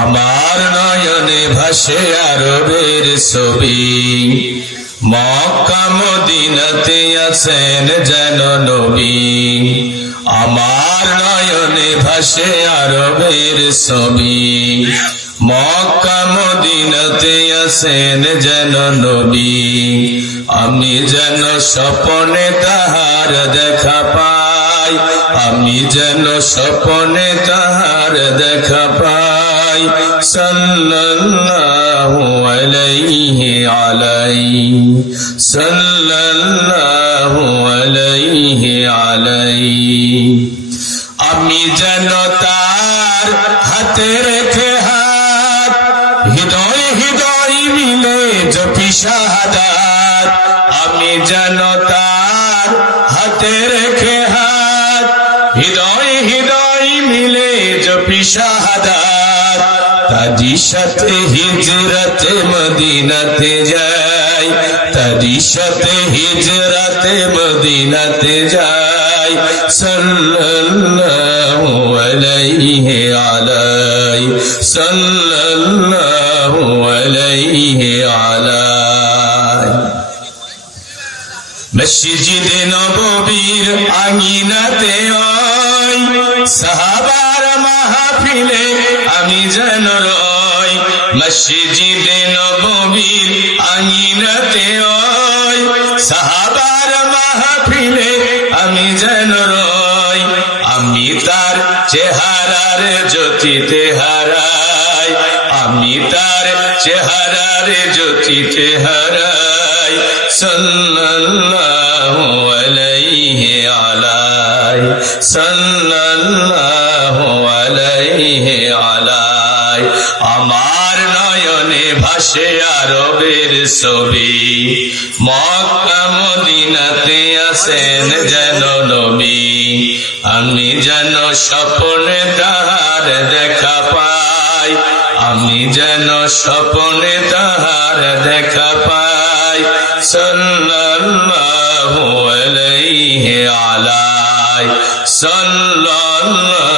আমার নয়নে ভাসে আরবের ছবি, মক্কা মদিনাতে আছেন যেন নবী। আমার নয়নে ভাসে আরবের ছবি, মক্কা মদিনাতে আছেন যেন নবী। আমি যেন স্বপ্নে তাহার দেখা পাই, আমি যেন স্বপ্নে তাহার দেখা পাই। সাল্লাল্লাহু আলাইহি আলাইহি, সাল্লাল্লাহু আলাইহি আলাইহি। আমি যেন তার হাতে রেখে হাত, হৃদয় হৃদয় মিলে জপি শাহাদাত। আমি যেন তার হাতে রেখে হাত, হৃদয় হৃদয় মিলে জপি শাহাদাত। তারি সাথে হিজরতে মদিনাতে যাই, তারি সাথে হিজরতে মদিনাতে যাই। সাল্লাল্লাহু আলাইহি আলাইহি, সাল্লাল্লাহু আলাইহি আলাইহি। মসজিদে নববীর আঙিনাতে ওই সাহাবার মাহফিলে আমি যেন রই। মসজিদে নববীর আঙিনাতে ওই সাহাবার মাহফিলে আমি যেন রই। আমি তার চেহারার জ্যোতিতে হারাই, আমি তার চেহারার জ্যোতিতে হারাই। সাল্লাল্লাহু আলাইহি আলাইহি, সাল্লাল্লাহু আলাইহি আলাইহি। আমার নয়নে ভাসে আরবের ছবি, মক্কা মদিনাতে আছেন যেন নবী। আমি যেন স্বপ্নে তাহার দেখা পাই, আমি যেন স্বপ্নে তাহার দেখা পাই। সাল্লাল্লাহু আলাইহি আলাইহি, সাল্লাল্লাহু